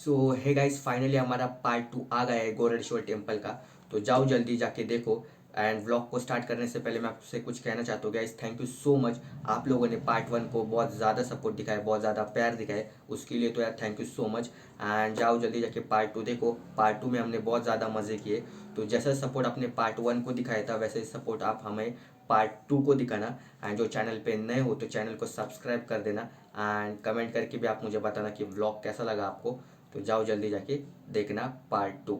सो hey guys, finally हमारा part 2 आ गया है गोरडेश्वर टेम्पल का। तो जाओ जल्दी जाके देखो। एंड व्लॉग को स्टार्ट करने से पहले मैं आपसे कुछ कहना चाहता हूँ guys, thank you so much. आप लोगों ने पार्ट 1 को बहुत ज़्यादा सपोर्ट दिखाया, बहुत ज़्यादा प्यार दिखाया, उसके लिए तो यार thank you so much. And जाओ जल्दी जाके पार्ट 2 देखो। पार्ट 2 में हमने बहुत ज़्यादा मज़े किए। तो जैसा सपोर्ट आपने पार्ट 1 को दिखाया था, वैसे सपोर्ट आप हमें पार्ट 2 को दिखाना। एंड जो चैनल पे नए हो तो चैनल को सब्सक्राइब कर देना। एंड कमेंट करके भी आप मुझे बताना कि व्लॉग कैसा लगा आपको। तो जाओ जल्दी जाके देखना पार्ट 2।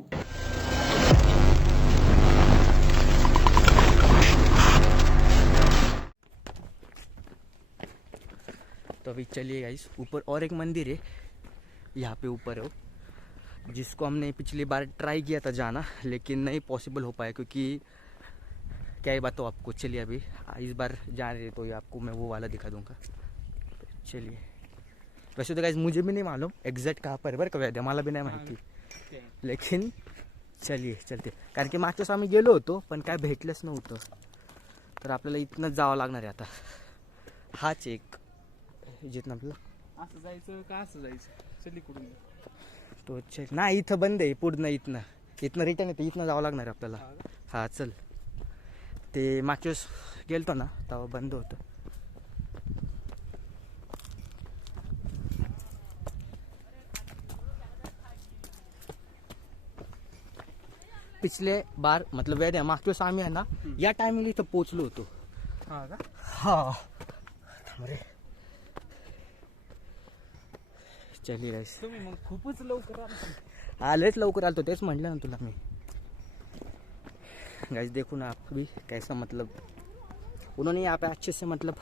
तो अभी चलिए गाइस, ऊपर और एक मंदिर है, यहाँ पे ऊपर हो, जिसको हमने पिछली बार ट्राई किया था जाना, लेकिन नहीं पॉसिबल हो पाया क्योंकि क्या ही बात हो आपको। चलिए अभी इस बार जा रहे तो ये आपको मैं वो वाला दिखा दूंगा। तो चलिए, वैसे तो गाइस मुझे भी नहीं मालूम एक्झॅक्ट कहाँ पर, बरं का वैद्य, मला भी नाही माहिती, लेकिन चलिए चलते, कारण की मागच्या वेळेस आम्ही गेलो होतो पण काय भेटलंच नव्हतं, तर आपल्याला इथनंच जावं लागणार आहे आता। हाच एक जिथनं आपलं असं जायचं का असं जायचं चल इकडून तो चल नाही, इथं बंद आहे पुढनं, इथनं रिटर्न येतं, इथनं जावं लागणार आहे आपल्याला। हा चल, ते मागच्या वेळेस गेलतो ना तेव्हा बंद होतं। पिछले बार मतलब वेळ मागच्या वेळेस आम्ही आहे ना या टायमिंगला इथं पोहोचलो होतो। हा का हा थांब रे, चलिए गाइस, तुम्ही मग खूपच लवकर आला। आलेच लवकर आलतो, तेच म्हटलं ना तुला मी। गाइस देखो ना आप भी कैसा, मतलब उन्होंने यहाँ पे अच्छे से मतलब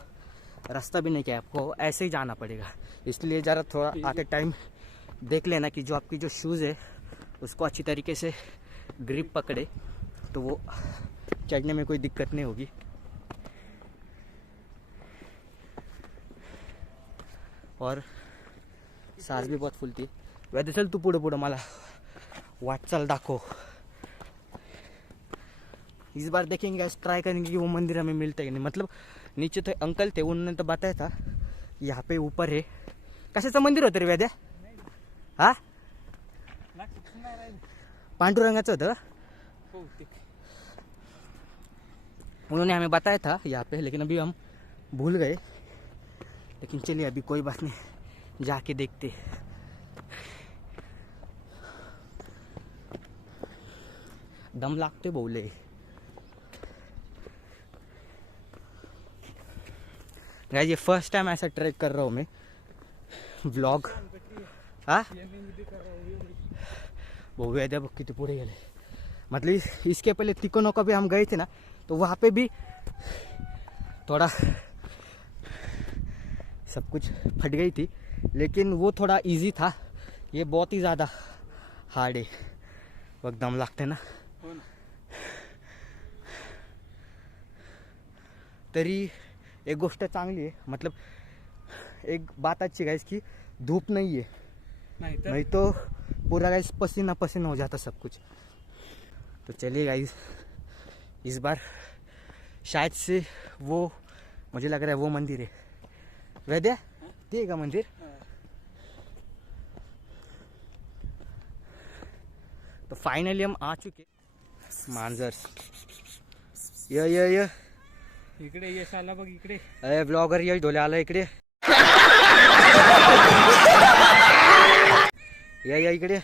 रास्ता भी नहीं किया, आपको ऐसे ही जाना पड़ेगा। इसलिए ज़रा थोड़ा आते टाइम देख लेना कि जो आपकी जो शूज़ है उसको अच्छी तरीके से ग्रिप पकड़े, तो वो चढ़ने में कोई दिक्कत नहीं होगी। और सांस भी बहुत फुलती है। वैसे चल तू पुढे पुढे मला वाटचाल दाखव। इस बार देखेंगे गाइस, ट्राई करेंगे कि वो मंदिर हमें मिलता है कि नहीं। मतलब नीचे तो अंकल थे, उन्होंने तो बताया था यहाँ पे ऊपर है। कशाचं मंदिर होतं रे वैद्या? हा पांडुरंगाचं होतं का? उन्होंने हमें बताया था यहाँ पे, लेकिन अभी हम भूल गए। लेकिन चलिए अभी कोई बात नहीं, जाके देखते। दम लागते बोले गाइस, ये फर्स्ट टाइम ऐसा ट्रैक कर रहा हूँ मैं, व्लॉग। हाँ वो वैद्य कितने पूरे गए, मतलब इसके पहले तिकोनों का भी हम गए थे ना, तो वहाँ पे भी थोड़ा सब कुछ फट गई थी, लेकिन वो थोड़ा इजी था। ये बहुत ही ज़्यादा हार्ड है, वक्त दम लागते ना। तरी एक गोष्ट चांगली आहे, मतलब एक बात अच्छी गाइस की धूप नहीं है, नहीं तो पूरा गाइस पसीना पसीना हो जाता सब कुछ। तो चलिए गाइस, इस बार शायद से वो, मुझे लग रहा है वो मंदिर है वैद्या, ते का मंदिर। तो फाइनली हम आ चुके मांजर। ये इकडे यश आला बघ इकडे। अरे ब्लॉगर यश ढोले आला इकडे। या इकडे,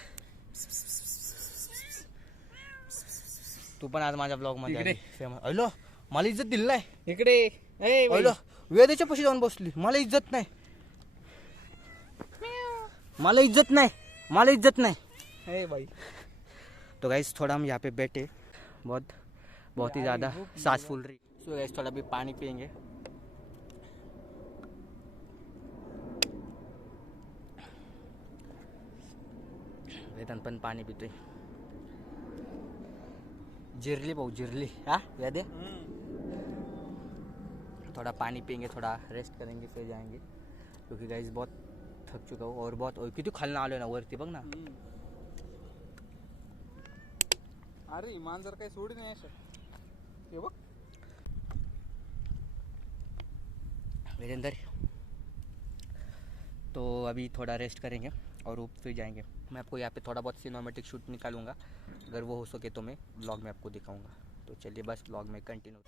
तू पण आज माझ्या ब्लॉग मध्ये फेमस। अलो मला इज्जत दिली नाही इकडे अलो, वेदेच्या पशी जाऊन बसली, मला इज्जत नाही, मला इज्जत नाही, मला इज्जत नाही भाई। तो गाइस थोड़ा हम यहाँ पे बैठे, बहुत ही ज़्यादा सांस फूल रही। सो गाइस थोड़ा भी पानी पियेंगे। वेदन पण पानी पीते, जिरली भाऊ जिरली। हाँ याद है, थोड़ा पानी पियेंगे, थोड़ा रेस्ट करेंगे, फिर जाएंगे, क्योंकि गाइस बहुत थक चुका हूँ। और बहुत किती खालना आलो ना वरती बघ ना। अरे मांजर काही सोडी नाही असं, हे बघ वीरेंद्र तो अभी थोड़ा रेस्ट करेंगे और वो फिर जाएंगे। मैं आपको यहाँ पे थोड़ा बहुत सिनेमैटिक शूट निकालूंगा, अगर वो हो सके तो मैं ब्लॉग में आपको दिखाऊंगा। तो चलिए बस ब्लॉग में कंटिन्यू।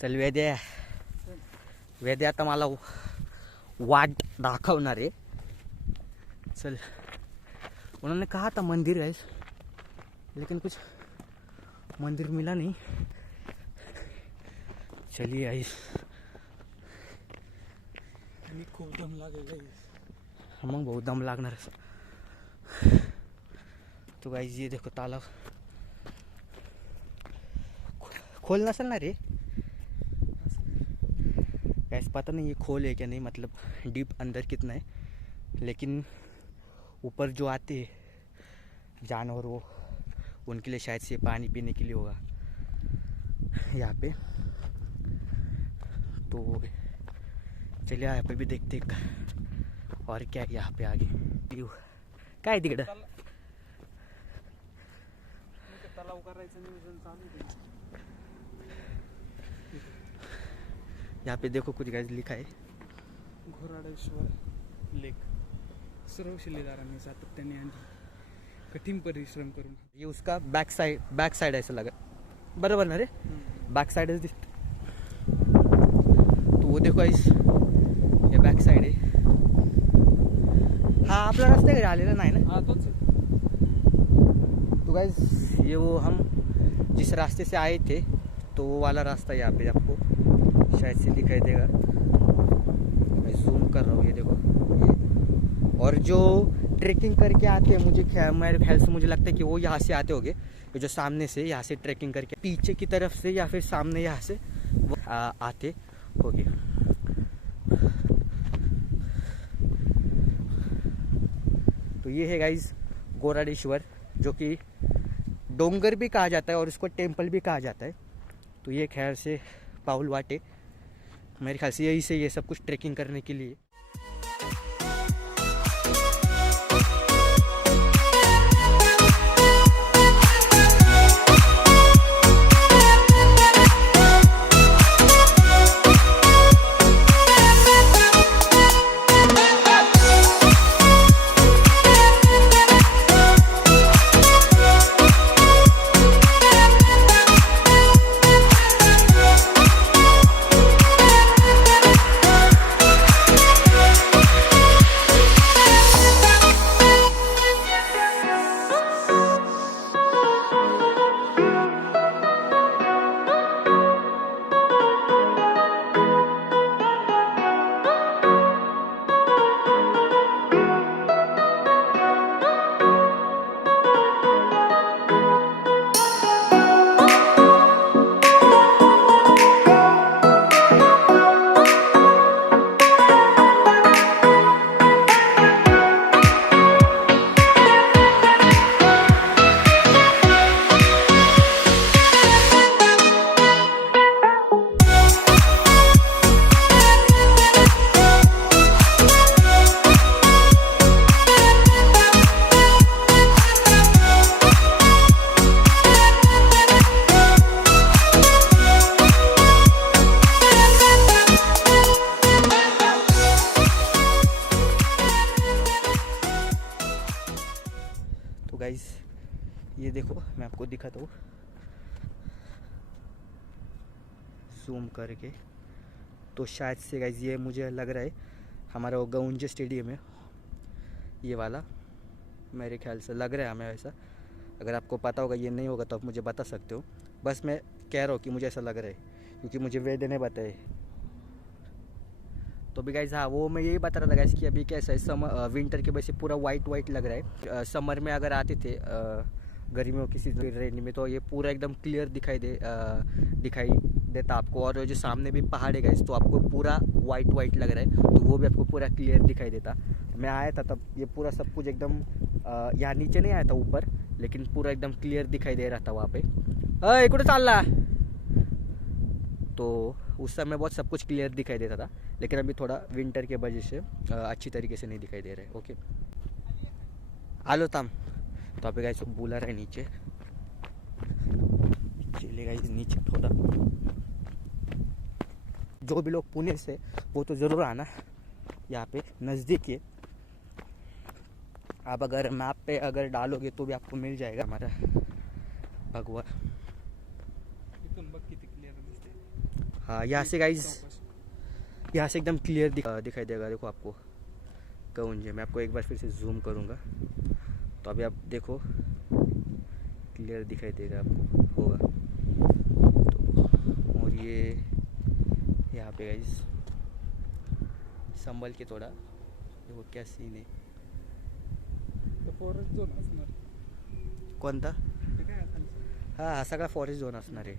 चल वेद्या, वेद्या आता मला वाट दाखवणार आहे। चल, उन्होंने कहा था मंदिर है, लेकिन कुछ मंदिर मिला नहीं। चलिए आइस, खूप दम लागेल। मग बहुत दम लागणार है। तो गाइस ये देखो तालाब, खोल नसल ना रे गाइस, पता नहीं ये खोल है क्या नहीं, मतलब डीप अंदर कितना है, लेकिन ऊपर जो आते हैं जानवर वो उनके लिए शायद से पानी पीने के लिए होगा यहाँ पे। तो चलिए यहाँ पे भी देखते हैं और क्या है यहाँ पे आगे। काय आहे तिकडं? तलाव करायचं नियोजन चालू आहे। यहाँ पे देखो कुछ गाइस लिखा है, घोराडेश्वर लेक। सर्व शिलेदारांनी सातत्याने आणि कठीण परिश्रम करून ये उसका बैक साइड ऐसा लगा, बराबर ना रे, बैक साइड दिसत। तो वो देखो गाइस, ये बैक साइड है। हाँ आपला रास्ता घरी आलेला नाही ना? हा तोच आहे। तो गाइस ये वो हम जिस रास्ते से आए थे, तो वो वाला रास्ता यहाँ पे आपको शायद से दिखाई देगा। मैं जूम कर रहा हूँ, ये देखो ये। और जो ट्रैकिंग करके आते हैं, मेरे ख्याल से मुझे लगता है कि वो यहाँ से आते होंगे, ये जो सामने से यहाँ से ट्रैकिंग करके पीछे की तरफ से या फिर सामने यहाँ से वो आते होंगे। तो ये है गाइज गोराडेश्वर, जो कि डोंगर भी कहा जाता है और इसको टेम्पल भी कहा जाता है। तो ये खैर से पाउल वाटे, मेरे ख्याल से यही से ये सब कुछ ट्रैकिंग करने के लिए। गाइस ये देखो, मैं आपको दिखाता हूँ, जूम करके, तो शायद से गाइस ये मुझे लग रहा है हमारा वो गौंजे स्टेडियम है, ये वाला मेरे ख्याल से लग रहा है हमें ऐसा। अगर आपको पता होगा, ये नहीं होगा तो आप मुझे बता सकते हो। बस मैं कह रहा हूँ कि मुझे ऐसा लग रहा है, क्योंकि मुझे वेद ने बताए। तो भी गाइस हाँ, वो मैं यही बता रहा था गाइस कि अभी कैसा है, समर विंटर के वजह से पूरा वाइट लग रहा है। समर में अगर आते थे गर्मियों किसी रेंज में, तो ये पूरा एकदम क्लियर दिखाई देता आपको। और जो सामने भी पहाड़ है गाइस, तो आपको पूरा वाइट लग रहा है, तो वो भी आपको पूरा क्लियर दिखाई देता। मैं आया था तब ये पूरा सब कुछ एकदम यहाँ नीचे नहीं आया था, ऊपर, लेकिन पूरा एकदम क्लियर दिखाई दे रहा था वहाँ पे। अरे कुछ चल रहा, तो उस समय बहुत सब कुछ क्लियर दिखाई देता था, लेकिन अभी थोड़ा विंटर के वजह से अच्छी तरीके से नहीं दिखाई दे रहा है। ओके आलो तम, तो अभी गाइस बुला रहा है नीचे, चले गाइस नीचे थोड़ा। जो भी लोग पुणे से, वो तो ज़रूर आना, यहाँ पे नज़दीक है। आप अगर मैप पे अगर डालोगे तो भी आपको मिल जाएगा हमारा भगवा। हाँ, यहाँ से गाइस, यहाँ से एकदम क्लियर दिखाई देगा। देखो आपको गौंजे, मैं आपको एक बार फिर से जूम करूँगा, तो अभी आप देखो क्लियर दिखाई देगा आपको होगा। तो और ये यहाँ पे गाइस संभल के थोड़ा देखो क्या सीन है। फॉरेस्ट झोन असणार कोणता? ते काय आता हा हा सगळा फॉरेस्ट झोन असणार आहे।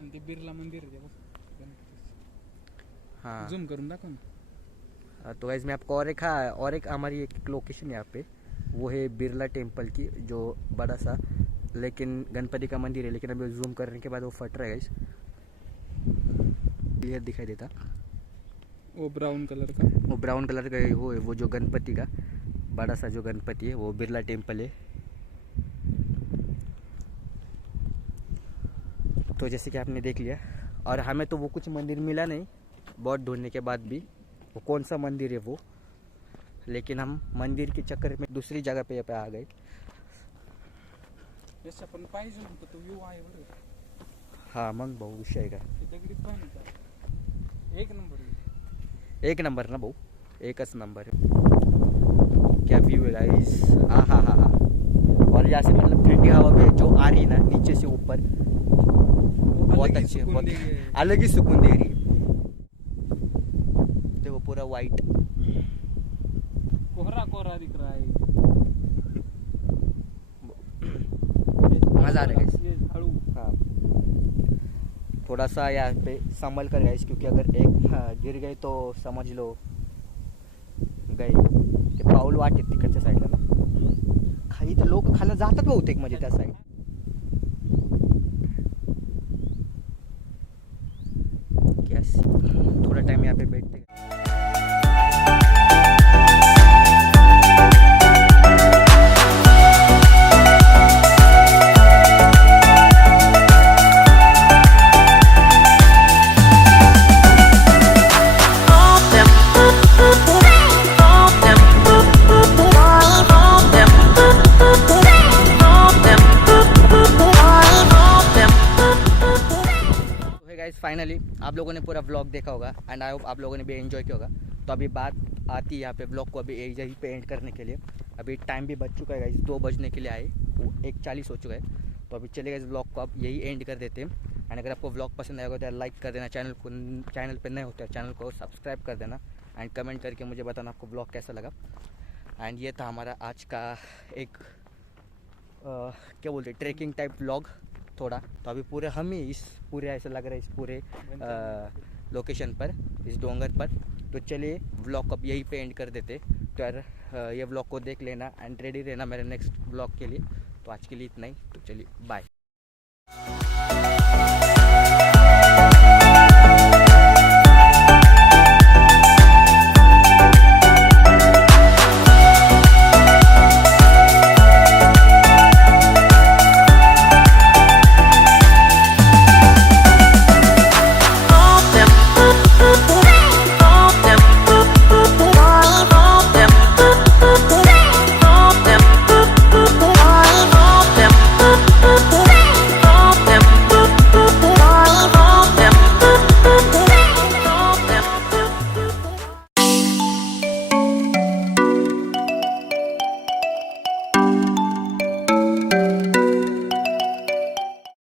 आणि ते बिर्ला मंदिर आहे ते बघ गणपतीचं. हाँ झूम करून दाखव ना. तो गाइस मैं आपको और एक हमारी एक लोकेशन यहाँ पे, वो है बिरला टेम्पल की, जो बड़ा सा लेकिन गणपति का मंदिर है, लेकिन अभी जूम करने के बाद वो फट रहा है गाइस, क्लियर दिखाई देता। वो ब्राउन कलर का, वो ब्राउन कलर का वो है, वो जो गणपति का बड़ा सा जो गणपति है, वो बिरला टेम्पल है। तो जैसे कि आपने देख लिया, और हमें तो वो कुछ मंदिर मिला नहीं बहुत ढूंढने के बाद भी, वो कौन सा मंदिर है वो, लेकिन हम मंदिर के चक्कर में दूसरी जगह पे आ गए। जसं आपण पाहिजे म्हणतो तो व्ह्यू आहे बरोबर. हाँ मग भाऊ विषय आहे का, ते दगडीत पाहून येतात. एक नंबर आहे. एक नंबर ना भाऊ, एकच नंबर है। क्या व्यू है गाइस, हाँ हाँ हाँ हाँ। और यहाँ से मतलब ठंडी हवा भी जो आ रही है ना नीचे से ऊपर, बहुत अच्छी है, बहुत अलग ही सुकून दे रही है। देखो पूरा वाइट, कोहरा कोहरा दिख रहा है. मज़ा आ रहा है गाइस। ये झाड़ू हाँ थोड़ा सा यहाँ पे संभल कर गाइस, क्योंकि अगर एक गिर गए तो समझ लो गए। ते पाऊल वाट आहेत तिकडच्या साईडला ना, खाली तर लोक खायला जातात बहुतेक, म्हणजे त्या साईड। थोड़ा टाइम यहाँ पे बैठते फाइनली आप लोगों ने पूरा व्लॉग देखा होगा, एंड आई होप आप लोगों ने भी एंजॉय किया होगा। तो अभी बात आती है यहाँ पे व्लॉग को अभी यहीं पे एंड करने के लिए। अभी टाइम भी बच चुका है गाइस, 2 बजने के लिए आए, 1:40 हो चुका है। तो अभी चलेगा इस व्लॉग को अब यही एंड कर देते हैं। एंड अगर आपको व्लॉग पसंद आएगा तो लाइक कर देना, चैनल पर नए होते हैं चैनल को सब्सक्राइब कर देना, एंड कमेंट करके मुझे बताना आपको व्लॉग कैसा लगा। एंड ये था हमारा आज का एक क्या बोलते हैं, ट्रैकिंग टाइप व्लॉग थोड़ा। तो अभी पूरे हम ही इस पूरे ऐसा लग रहा है इस पूरे लोकेशन पर, इस डोंगर पर। तो चलिए व्लॉग को अब यहीं पे एंड कर देते। तो यार ये व्लॉग को देख लेना एंड रेडी रहना मेरे नेक्स्ट व्लॉग के लिए। तो आज के लिए इतना ही, तो चलिए बाय।